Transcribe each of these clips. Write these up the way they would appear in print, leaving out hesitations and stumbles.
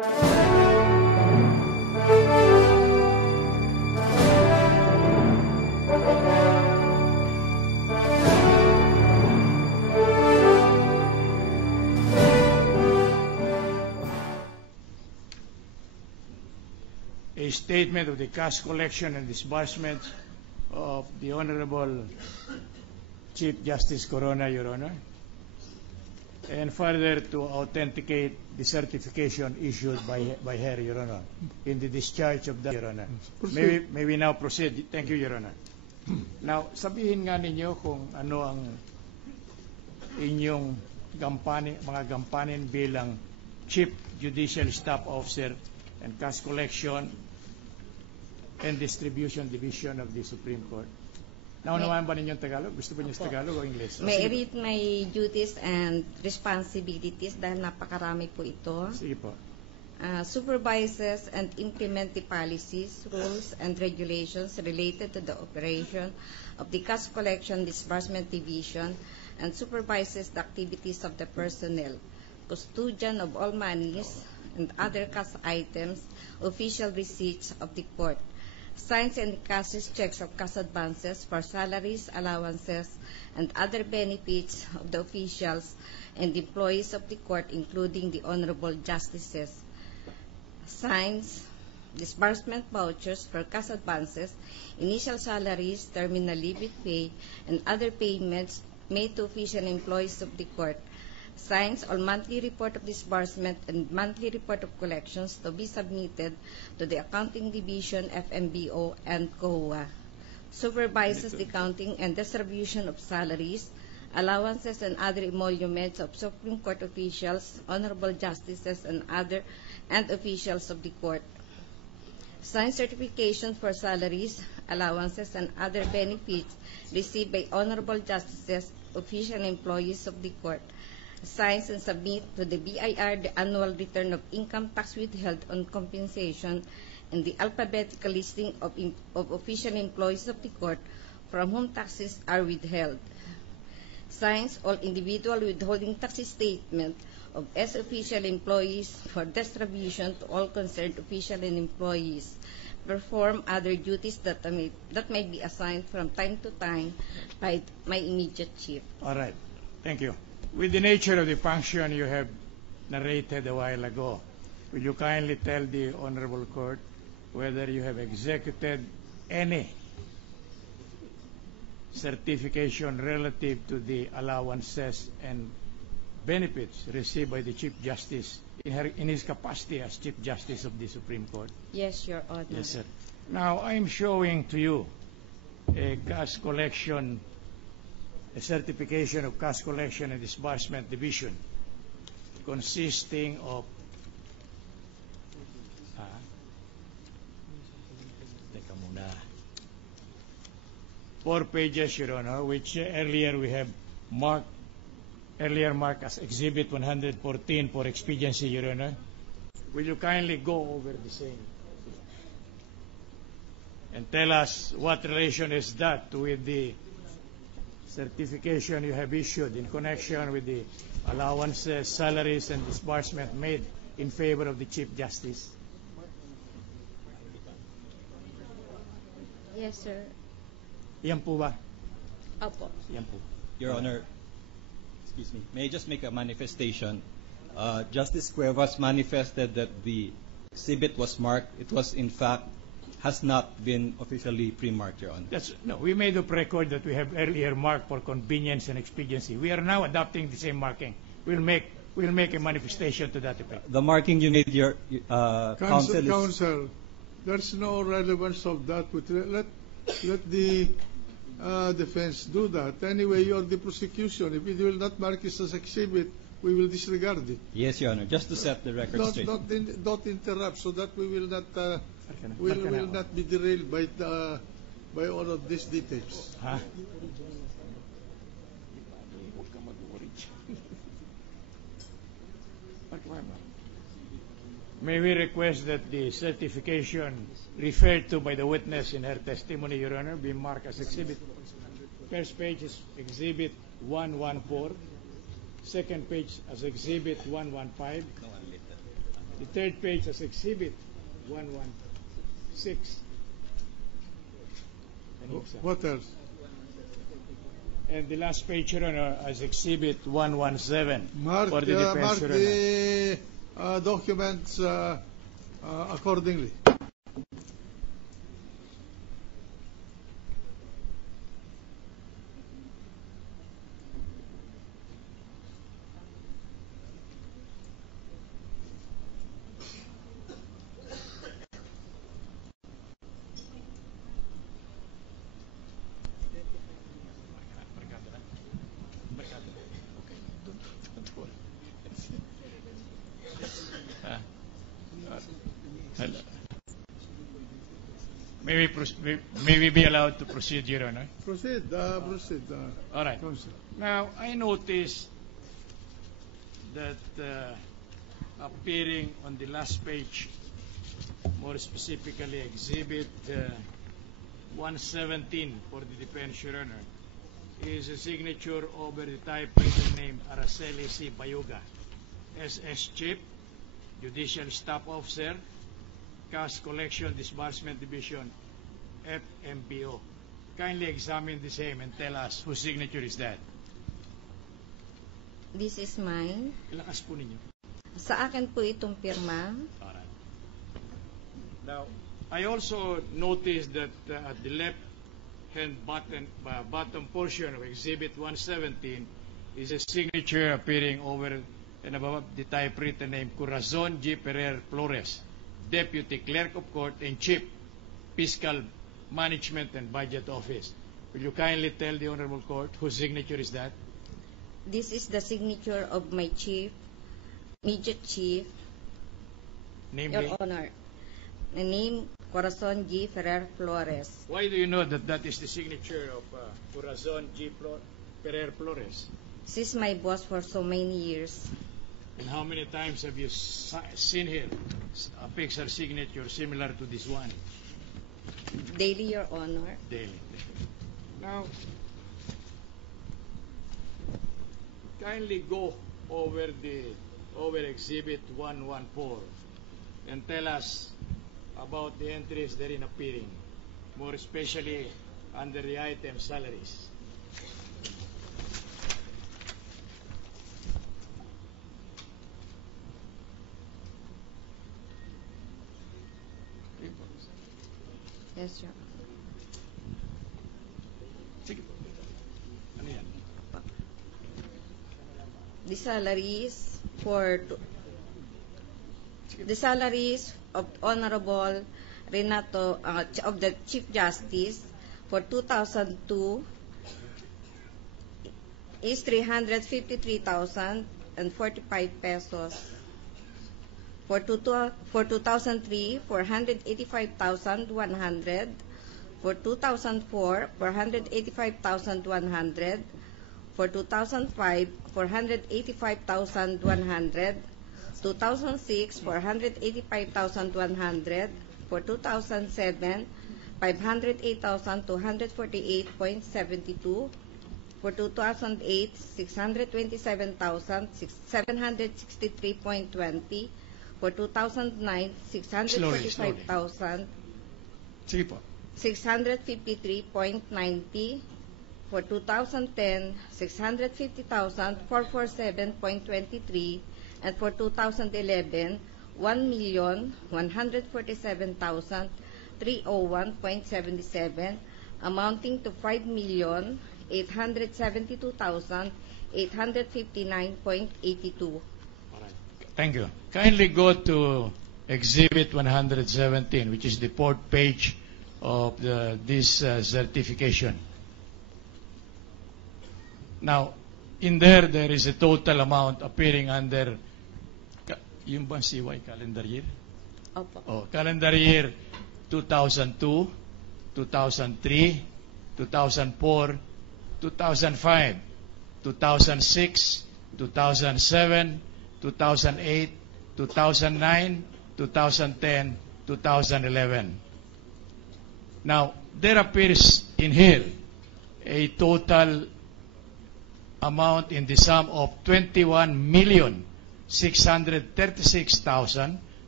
A statement of the cash collection and disbursement of the Honorable Chief Justice Corona, Your Honor, and further to authenticate the certification issued by her, Your Honor, in the discharge of the, Your Honor. May we now proceed? Thank you, Your Honor. Now, sabihin nga ninyo kung ano ang inyong mga gampanin bilang Chief Judicial Staff Officer and Cash Collection and Distribution Division of the Supreme Court. Naunawahan ba ninyong Tagalog? Gusto ba niyo sa Tagalog o English? May read my duties and responsibilities dahil napakarami po ito. Sige po. Supervises and implement the policies, rules, and regulations related to the operation of the Cash Collection Disbursement Division and supervises the activities of the personnel, custodian of all monies and other cash items, official receipts of the court, signs and cashes checks of cash advances for salaries, allowances, and other benefits of the officials and employees of the court, including the honorable justices, signs disbursement vouchers for cash advances, initial salaries, terminal leave with pay, and other payments made to official employees of the court, signs all monthly report of disbursement and monthly report of collections to be submitted to the Accounting Division, FMBO, and COA, supervises the counting and distribution of salaries, allowances, and other emoluments of Supreme Court officials, honorable justices, and officials of the court, signs certifications for salaries, allowances, and other benefits received by honorable justices, official employees of the court, signs and submit to the BIR the annual return of income tax withheld on compensation and the alphabetical listing of official employees of the court from whom taxes are withheld, signs all individual withholding tax statement of as official employees for distribution to all concerned official and employees, perform other duties that may be assigned from time to time by my immediate chief. All right. Thank you. With the nature of the function you have narrated a while ago, will you kindly tell the Honorable Court whether you have executed any certification relative to the allowances and benefits received by the Chief Justice in his capacity as Chief Justice of the Supreme Court? Yes, Your Honor. Yes, sir. Now, I am showing to you a cash collection, a certification of Cash Collection and Disbursement Division consisting of teka muna, 4 pages, Your Honor, which earlier we have marked as Exhibit 114 for expediency, Your Honor. Will you kindly go over the same and tell us what relation is that with the certification you have issued in connection with the allowances, salaries, and disbursement made in favor of the Chief Justice? Yes, sir. Yan po ba? Opo. Yan po. Your Honor, excuse me, may I just make a manifestation? Justice Cuevas manifested that the exhibit was marked. It was, in fact, has not been officially pre-marked, Your Honor. No, we made a record that we have earlier marked for convenience and expediency. We are now adopting the same marking. We'll make a manifestation to that effect. The marking you made, your Counsel, there's no relevance of that. Let the defense do that. Anyway, you're the prosecution. If it will not mark it as exhibit, we will disregard it. Yes, Your Honor. Just to set the record straight. Don't interrupt, so that we will not will not be derailed by all of these details. Huh? May we request that the certification referred to by the witness in her testimony, Your Honor, be marked as exhibit. First page is Exhibit 114. Second page as Exhibit 115. The third page as Exhibit 116. What else? And the last page, Your Honor, as Exhibit 117 Mark, for the defense, mark Your Honor. the documents accordingly. May we be allowed to proceed, Your Honor? Proceed, proceed. All right. Counsel. Now, I noticed that appearing on the last page, more specifically Exhibit 117 for the defense, Your Honor, is a signature over the typewritten name Araceli C. Bayuga, SS Chief, Judicial Staff Officer, Cash Collection Disbursement Division, FMPO. Kindly examine the same and tell us whose signature is that. This is mine. Ilakas po ninyo. Sa akin po itong pirma. Alright. Now, I also noticed that at the left-hand bottom portion of Exhibit 117 is a signature appearing over and above the typewritten name Corazon G. Ferrer Flores, Deputy Clerk of Court and Chief Fiscal Management and Budget Office. Will you kindly tell the Honorable Court whose signature is that? This is the signature of my chief, immediate chief, Namely, Your Honor. The name Corazon G. Ferrer Flores. why do you know that that is the signature of Corazon G. Ferrer Flores? This is my boss for so many years. And how many times have you seen here a picture signature similar to this one? Daily, Your Honor. Daily. Now, kindly go over Exhibit 114 and tell us about the entries therein appearing, more especially under the item salaries. Yes, Your Honor. Sige po. Ano yan? The salaries of Honorable Renato of the Chief Justice for 2002 is 353,045 pesos. For 2003, 485,100. For 2004, 485,100. For 2005, 485,100. 2006, 485,100. For 2007, 508,248.72. For 2008, 627,763.20. For 2009, 645,000. Sige po. 653.90. For 2010, 650,447.23. And for 2011, 1,147,301.77, amounting to 5,872,859.82. Thank you. Kindly go to Exhibit 117, which is the fourth page of this certification. Now, in there is a total amount appearing under yung bang CY calendar year? Opo. Oh, calendar year 2002, 2003, 2004, 2005, 2006, 2007, 2008, 2009, 2010, 2011. Now, there appears in here a total amount in the sum of 21,636,400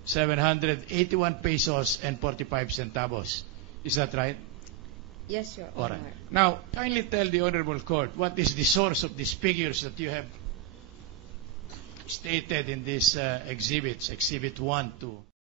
781 pesos and 45 centavos. Is that right? Yes, Your All Honor. right. Now, kindly tell the Honorable Court what is the source of these figures that you have stated in these exhibits, Exhibit 1, 2.